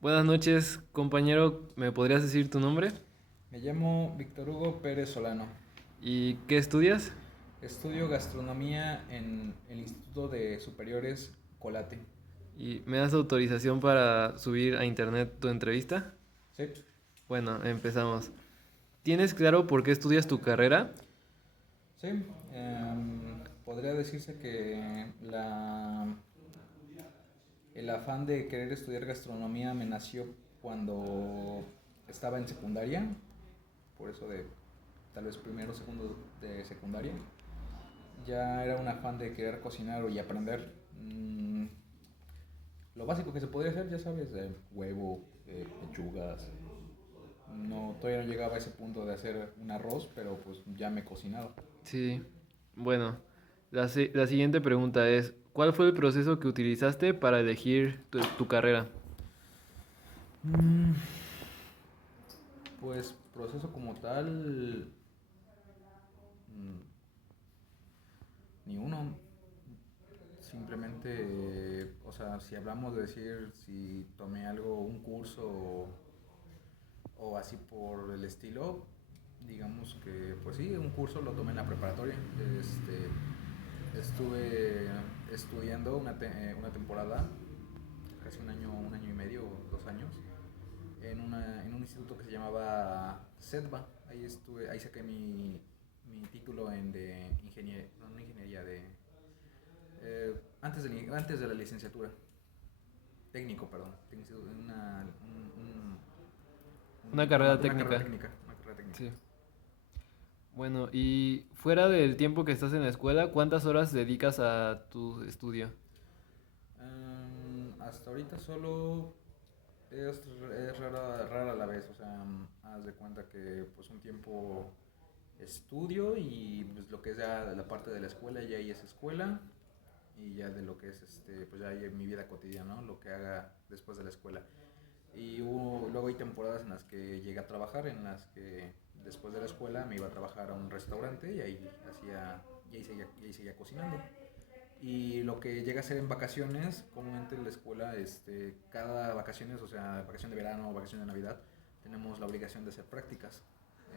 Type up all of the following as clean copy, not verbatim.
Buenas noches, compañero. ¿Me podrías decir tu nombre? Me llamo Víctor Hugo Pérez Solano. ¿Y qué estudias? Estudio gastronomía en el Instituto de Superiores Colate. ¿Y me das autorización para subir a internet tu entrevista? ¿Sí? Bueno, empezamos. ¿Tienes claro por qué estudias tu carrera? Sí. Podría decirse que el afán de querer estudiar gastronomía me nació cuando estaba en secundaria, por eso de tal vez primero o segundo de secundaria. Ya era un afán de querer cocinar y aprender. Lo básico que se podría hacer, ya sabes, huevo, pechugas. No, todavía no llegaba a ese punto de hacer un arroz, pero pues ya me cocinaba. Sí. Bueno, la siguiente pregunta es, ¿cuál fue el proceso que utilizaste para elegir tu carrera? Mm, Pues proceso como tal, mm, ni uno. Simplemente, o sea, si hablamos de decir si tomé algo, un curso o así por el estilo, digamos que, pues sí, un curso lo tomé en la preparatoria. Estuve estudiando una temporada, casi un año y medio, 2 años, en un instituto que se llamaba SEDBA. Ahí estuve, ahí saqué mi título en de ingeniería, no ingeniería, antes de la licenciatura, técnico, perdón, un Una diploma, carrera técnica. una carrera técnica. Sí. Bueno, y fuera del tiempo que estás en la escuela, ¿cuántas horas dedicas a tu estudio? Hasta ahorita solo es rara la vez, o sea, haz de cuenta que pues un tiempo estudio y pues lo que es ya la parte de la escuela, ya ahí es escuela y ya de lo que es pues ya ahí mi vida cotidiana, ¿no? Lo que haga después de la escuela. Luego hay temporadas en las que llegué a trabajar, en las que después de la escuela me iba a trabajar a un restaurante y ahí y ahí seguía cocinando. Y lo que llega a ser en vacaciones, comúnmente en la escuela, cada vacaciones, o sea, vacación de verano o vacación de Navidad, tenemos la obligación de hacer prácticas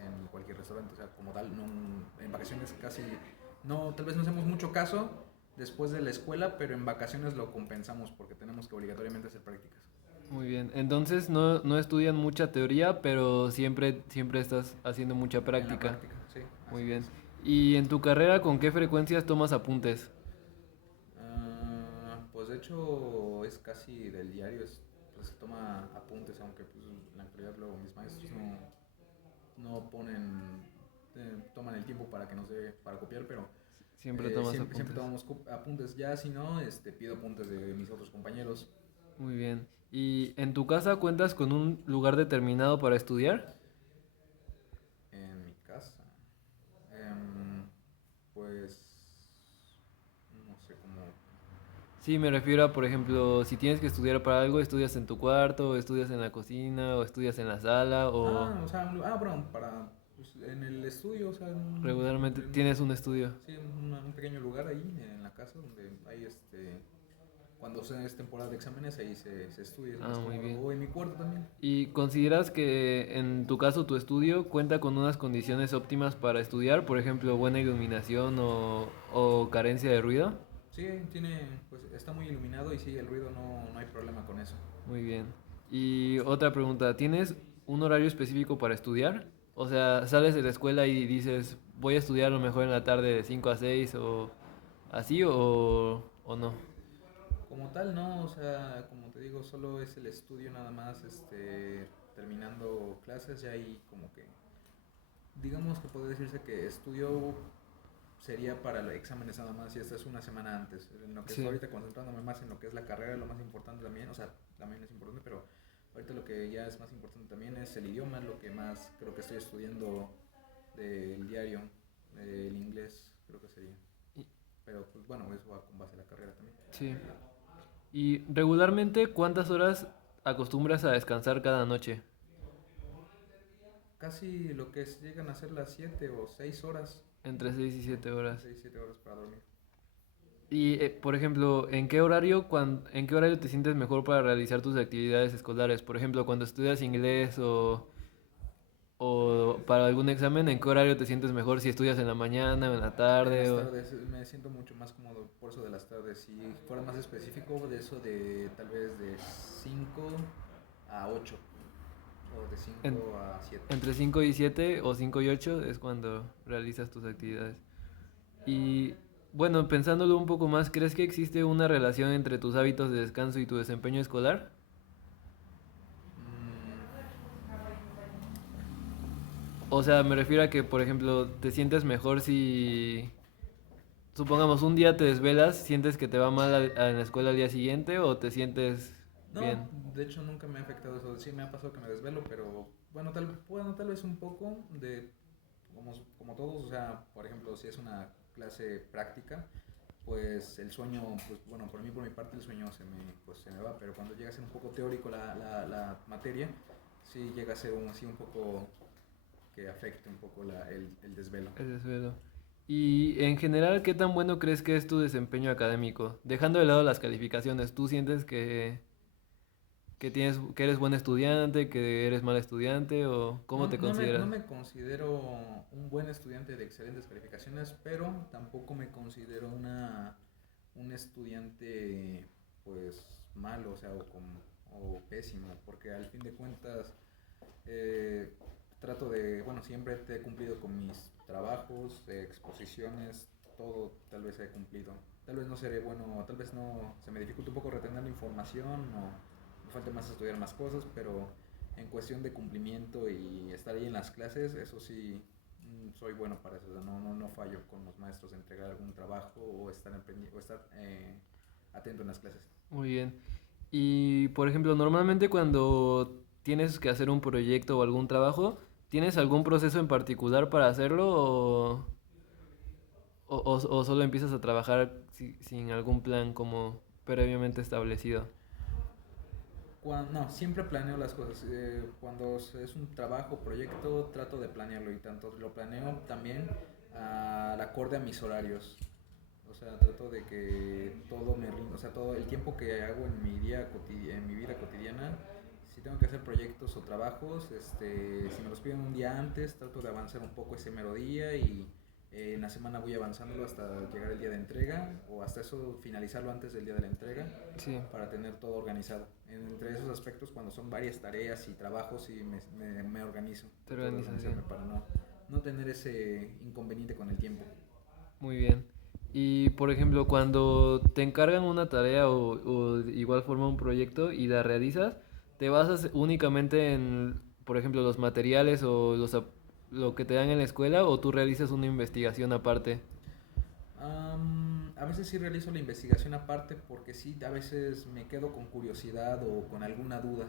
en cualquier restaurante. O sea, como tal, no, en vacaciones casi, no, tal vez no hacemos mucho caso después de la escuela, pero en vacaciones lo compensamos porque tenemos que obligatoriamente hacer prácticas. Muy bien. Entonces no estudian mucha teoría, pero siempre estás haciendo mucha En la práctica. práctica, sí, Muy así bien. es. ¿Y en tu carrera con qué frecuencias tomas apuntes? Pues de hecho es casi del diario, pues se toma apuntes, aunque pues en la actualidad luego mis maestros no toman el tiempo para que nos dé para copiar, pero Siempre tomas siempre apuntes. tomamos apuntes. Ya si no, pido apuntes de mis otros compañeros. Muy bien. ¿Y en tu casa cuentas con un lugar determinado para estudiar? En mi casa, em, pues no sé cómo. Sí, me refiero a, por ejemplo, si tienes que estudiar para algo, estudias en tu cuarto, o estudias en la cocina, o estudias en la sala, o O sea, perdón, para pues, en el estudio, o sea, regularmente tienes un estudio. sí, un pequeño lugar ahí en la casa donde hay cuando es temporada de exámenes, ahí se estudia, es más Ah, muy cómodo. bien. O en mi cuarto también. ¿Y consideras que en tu caso tu estudio cuenta con unas condiciones óptimas para estudiar? Por ejemplo, buena iluminación o carencia de ruido. Sí, pues está muy iluminado y sí, el ruido no hay problema con eso. Muy bien. Y otra pregunta, ¿tienes un horario específico para estudiar? O sea, sales de la escuela y dices, voy a estudiar a lo mejor en la tarde de 5 a 6 o así o no. Como tal, no, o sea, como te digo, solo es el estudio nada más, terminando clases, ya ahí como que, digamos que puede decirse que estudio sería para los exámenes nada más y esta es una semana antes. En lo que estoy Sí, ahorita concentrándome más en lo que es la carrera, lo más importante también, o sea, también es importante, pero ahorita lo que ya es más importante también es el idioma, lo que más creo que estoy estudiando del diario, el inglés, creo que sería. y- Pero pues bueno, eso va con base a la carrera también. sí. ¿Y regularmente cuántas horas acostumbras a descansar cada noche? Casi lo que llegan a ser las 7 o 6 horas, Entre 6 y 7 horas. 6 7 horas para dormir. Y, por ejemplo, ¿en qué horario te sientes mejor para realizar tus actividades escolares? Por ejemplo, cuando estudias inglés o para algún examen, ¿en qué horario te sientes mejor? Si estudias en la mañana o en la En tarde las o tardes me siento mucho más cómodo por eso de las tardes. Si fuera más específico, de eso de tal vez de 5 a 8 o de en- 5 a 7. entre 5 y 7 o 5 y 8 es cuando realizas tus actividades. Y bueno, pensándolo un poco más, ¿crees que existe una relación entre tus hábitos de descanso y tu desempeño escolar? O sea, me refiero a que, por ejemplo, te sientes mejor si, supongamos, un día te desvelas, sientes que te va mal en la escuela al día siguiente o te sientes No, bien. de hecho nunca me ha afectado eso. Sí me ha pasado que me desvelo, pero bueno, tal vez un poco de como todos, o sea, por ejemplo, si es una clase práctica, pues el sueño, pues bueno, por mi parte el sueño pues, se me va, pero cuando llega a ser un poco teórico la materia, sí llega a ser sí, un poco que afecte un poco el desvelo. El desvelo. Y en general, ¿qué tan bueno crees que es tu desempeño académico? Dejando de lado las calificaciones, ¿tú sientes que eres buen estudiante, que eres mal estudiante o cómo te No consideras? me considero un buen estudiante de excelentes calificaciones, pero tampoco me considero un estudiante pues malo, o sea, o pésimo, porque al fin de cuentas eh, bueno, siempre te he cumplido con mis trabajos, exposiciones, todo tal vez he cumplido. Tal vez no seré bueno, tal vez no, se me dificulta un poco retener la información o me falta más estudiar más cosas, pero en cuestión de cumplimiento y estar ahí en las clases, eso sí, soy bueno para eso. O sea, no fallo con los maestros de entregar algún trabajo o estar atento en las clases. Muy bien. Y por ejemplo, normalmente cuando tienes que hacer un proyecto o algún trabajo, ¿tienes algún proceso en particular para hacerlo o solo empiezas a trabajar sin algún plan como previamente establecido? No, siempre planeo las cosas. Cuando es un trabajo, proyecto, trato de planearlo y tanto lo planeo también al acorde a mis horarios. O sea, trato de que todo me rinda, o sea, todo el tiempo que hago en en mi vida cotidiana, si tengo que hacer proyectos o trabajos, si me los piden un día antes, trato de avanzar un poco ese mero día y en la semana voy avanzándolo hasta llegar el día de entrega o hasta eso finalizarlo antes del día de la entrega Sí, para tener todo organizado. Entre esos aspectos, cuando son varias tareas y trabajos, sí me organizo, te trato de organizas bien. organizarme para no tener ese inconveniente con el tiempo. Muy bien. Y por ejemplo, cuando te encargan una tarea o de igual forma un proyecto y la realizas, ¿te basas únicamente en, por ejemplo, los materiales o lo que te dan en la escuela o tú realizas una investigación aparte? A veces sí realizo la investigación aparte porque sí, a veces me quedo con curiosidad o con alguna duda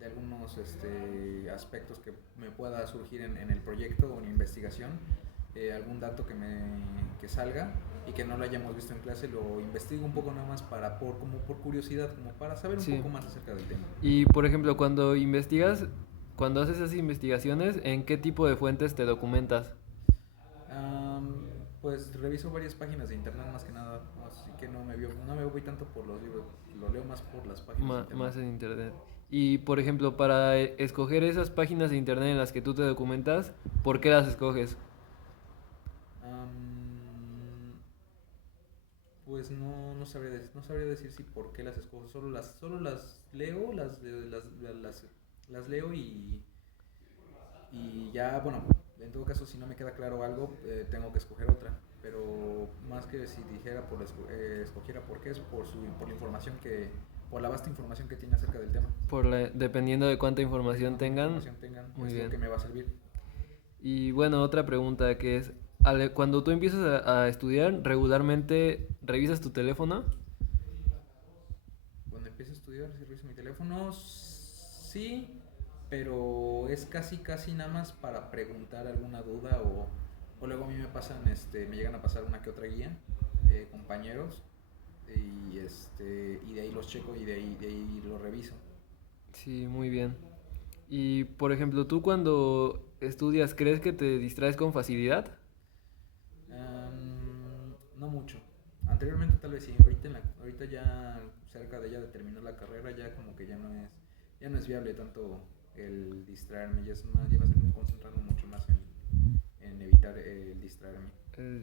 de algunos aspectos que me pueda surgir en el proyecto o en la investigación, algún dato que salga y que no lo hayamos visto en clase, lo investigo un poco nada más como por curiosidad, como para saber un Sí. poco más acerca del tema. Y por ejemplo, cuando investigas, cuando haces esas investigaciones, ¿en qué tipo de fuentes te documentas? Pues reviso varias páginas de internet más que nada, así que no me voy tanto por los libros, lo leo más por las páginas de internet. Más en internet. Y por ejemplo, para escoger esas páginas de internet en las que tú te documentas, ¿por qué las escoges? Am, pues no sabría decir si por qué las escojo, solo las leo, las leo y ya, bueno, en todo caso si no me queda claro algo, tengo que escoger otra, pero más que si dijera escogiera por qué es por la información por la vasta información que tiene acerca del tema. Dependiendo de cuánta De información cuánta tengan. información tengan, Muy es lo bien. que me va a servir. Y bueno, otra pregunta que es, cuando tú empiezas a estudiar, ¿regularmente revisas tu teléfono? Cuando empiezo a estudiar, si reviso mi teléfono, sí, pero es casi nada más para preguntar alguna duda o luego a mí me llegan a pasar una que otra guía, compañeros, y de ahí los checo y de ahí lo reviso. Sí, muy bien. Y por ejemplo, ¿tú cuando estudias crees que te distraes con facilidad? No mucho. Anteriormente tal vez sí, ahorita, ahorita ya cerca de ya de terminar la carrera ya como que ya no es viable tanto el distraerme, ya es más, ya me estoy concentrando mucho más en evitar el distraerme.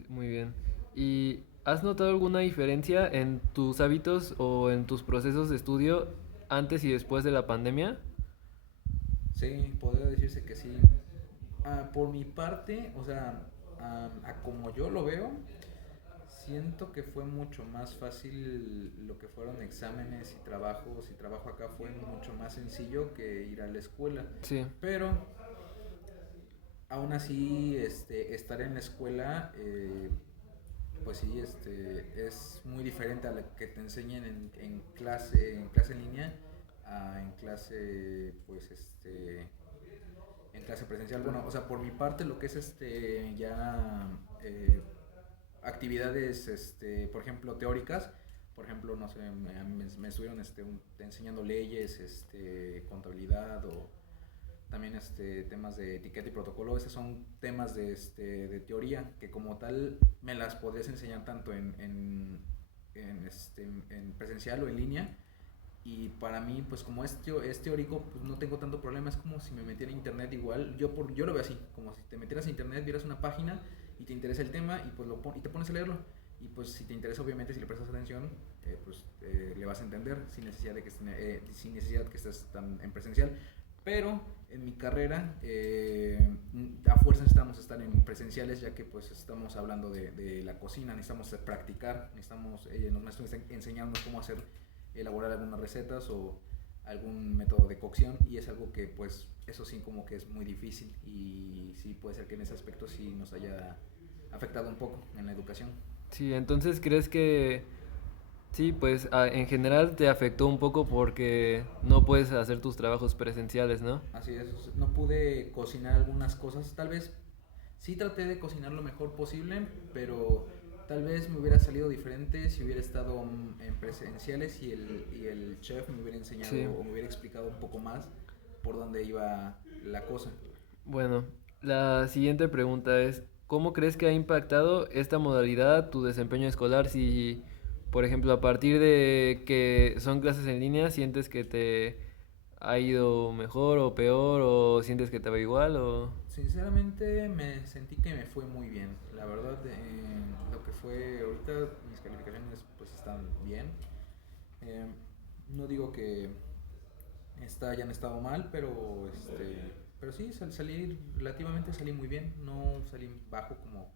Muy bien. ¿Y has notado alguna diferencia en tus hábitos o en tus procesos de estudio antes y después de la pandemia? Sí, podría decirse que sí. Por mi parte, o sea, a como yo lo veo, siento que fue mucho más fácil lo que fueron exámenes y trabajos. Y trabajo acá fue mucho más sencillo que ir a la escuela. Sí, Pero aún así, estar en la escuela, pues sí, es muy diferente a la que te enseñen en clase en línea, a en clase, pues, en clase presencial. Bueno, o sea, por mi parte, lo que es ya actividades, por ejemplo, teóricas, por ejemplo, no sé, me estuvieron enseñando leyes, contabilidad o también temas de etiqueta y protocolo. Esos son temas de teoría que como tal me las podrías enseñar tanto en presencial o en línea. Y para mí, pues como es teórico, pues no tengo tanto problema. Es como si me metiera a internet igual. Yo lo veo así, como si te metieras a internet, vieras una página y te interesa el tema y pues y te pones a leerlo. Y pues si te interesa, obviamente, si le prestas atención, le vas a entender sin necesidad de sin necesidad que estés tan en presencial. Pero en mi carrera, a fuerza necesitamos estar en presenciales, ya que pues estamos hablando de la cocina, necesitamos practicar, los maestros están enseñando cómo elaborar algunas recetas o algún método de cocción, y es algo que pues eso sí como que es muy difícil, y sí puede ser que en ese aspecto sí nos haya afectado un poco en la educación. sí, entonces crees que sí, pues en general te afectó un poco porque no puedes hacer tus trabajos presenciales, ¿no? Así es, no pude cocinar algunas cosas, tal vez sí traté de cocinar lo mejor posible, pero tal vez me hubiera salido diferente si hubiera estado en presenciales y el chef me hubiera enseñado Sí. o me hubiera explicado un poco más por dónde iba la cosa. Bueno, la siguiente pregunta es, ¿cómo crees que ha impactado esta modalidad tu desempeño escolar? Si, por ejemplo, a partir de que son clases en línea, ¿sientes que te ha ido mejor o peor o sientes que te va igual o... Sinceramente me sentí que me fue muy bien. La verdad, lo que fue ahorita, mis calificaciones pues están bien. Eh, no digo que hayan estado mal, pero sí, relativamente salí muy bien. No salí bajo como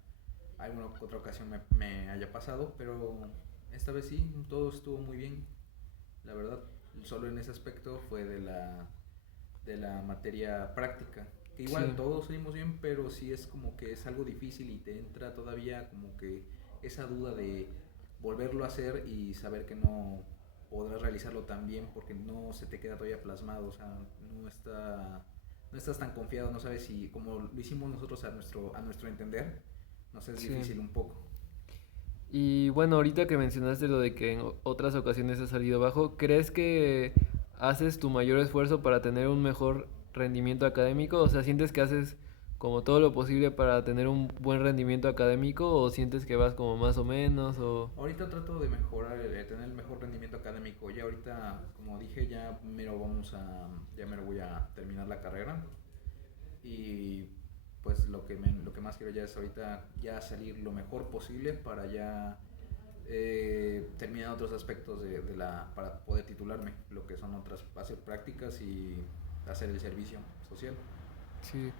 alguna otra ocasión me haya pasado, pero esta vez sí, todo estuvo muy bien. La verdad, solo en ese aspecto fue de la materia práctica. Que igual Sí, todos salimos bien, pero sí es como que es algo difícil y te entra todavía como que esa duda de volverlo a hacer y saber que no podrás realizarlo tan bien porque no se te queda todavía plasmado, o sea, no estás tan confiado, no sabes si como lo hicimos nosotros a nuestro entender, nos es sí. difícil un poco. Y bueno, ahorita que mencionaste lo de que en otras ocasiones has salido bajo, ¿crees que haces tu mayor esfuerzo para tener un mejor rendimiento académico? O sea, ¿sientes que haces como todo lo posible para tener un buen rendimiento académico o sientes que vas como más o menos o... Ahorita trato de mejorar, tener el mejor rendimiento académico. Ya ahorita, como dije, ya mero voy a terminar la carrera. Y pues lo que más quiero ya es ahorita ya salir lo mejor posible para ya terminar otros aspectos para poder titularme, lo que son hacer prácticas y hacer el servicio social. Sí.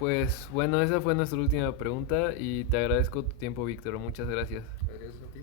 Pues bueno, esa fue nuestra última pregunta y te agradezco tu tiempo, Víctor. Muchas gracias. Gracias a ti.